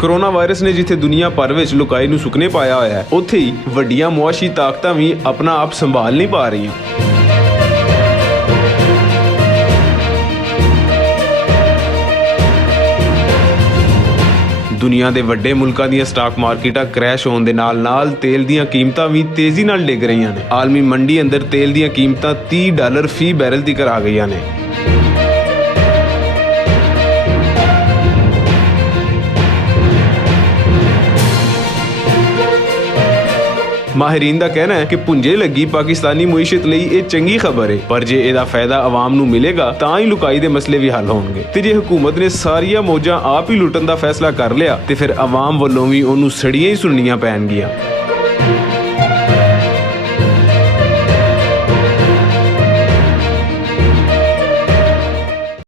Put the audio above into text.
Corona virus ਨੇ ਜਿੱਥੇ ਦੁਨੀਆ ਭਰ ਵਿੱਚ ਲੁਕਾਈ ਨੂੰ ਸੁੱਕਨੇ ਪਾਇਆ ਹੋਇਆ ਹੈ, ਉੱਥੇ ਹੀ ਵੱਡੀਆਂ ਮੁਆਸ਼ੀ ਤਾਕਤਾਂ ਵੀ ਆਪਣਾ ਆਪ ਸੰਭਾਲ ਨਹੀਂ ਪਾ ਰਹੀਆਂ। ਦੁਨੀਆ ਦੇ ਵੱਡੇ ਮੁਲਕਾਂ ਦੀਆਂ ਸਟਾਕ ਮਾਰਕੀਟਾਂ ਕ੍ਰੈਸ਼ ਹੋਣ ਦੇ ਨਾਲ-ਨਾਲ ਤੇਲ ਦੀਆਂ ਕੀਮਤਾਂ ਵੀ ਤੇਜ਼ੀ ਨਾਲ ਡਿੱਗ ਰਹੀਆਂ ਨੇ। ਆਲਮੀ ਮੰਡੀ ਅੰਦਰ ਤੇਲ ਦੀਆਂ ਕੀਮਤਾਂ $30 ਫੀ ਬੈਰਲ ਤੱਕ ਆ ਗਈਆਂ ਨੇ। ਮਾਹਿਰੀਨ ਦਾ ਕਹਿਣਾ ਹੈ ਕਿ ਪੁੰਜੇ ਲੱਗੀ ਪਾਕਿਸਤਾਨੀ ਮੁਈਸ਼ਤ ਲਈ ਇਹ ਚੰਗੀ ਖਬਰ ਹੈ, ਪਰ ਜੇ ਇਹਦਾ ਫਾਇਦਾ ਆਵਾਮ ਨੂੰ ਮਿਲੇਗਾ ਤਾਂ ਹੀ ਲੁਕਾਈ ਦੇ ਮਸਲੇ ਵੀ ਹੱਲ ਹੋਣਗੇ। ਤੇ ਜੇ ਹਕੂਮਤ ਨੇ ਸਾਰੀਆਂ ਮੌਜਾਂ ਆਪ ਹੀ ਲੁੱਟਣ ਦਾ ਫੈਸਲਾ ਕਰ ਲਿਆ ਤੇ ਫਿਰ ਆਵਾਮ ਵੱਲੋਂ ਵੀ ਉਹਨੂੰ ਸੜੀਆਂ ਹੀ ਸੁਣਨੀਆਂ ਪੈਣਗੀਆਂ।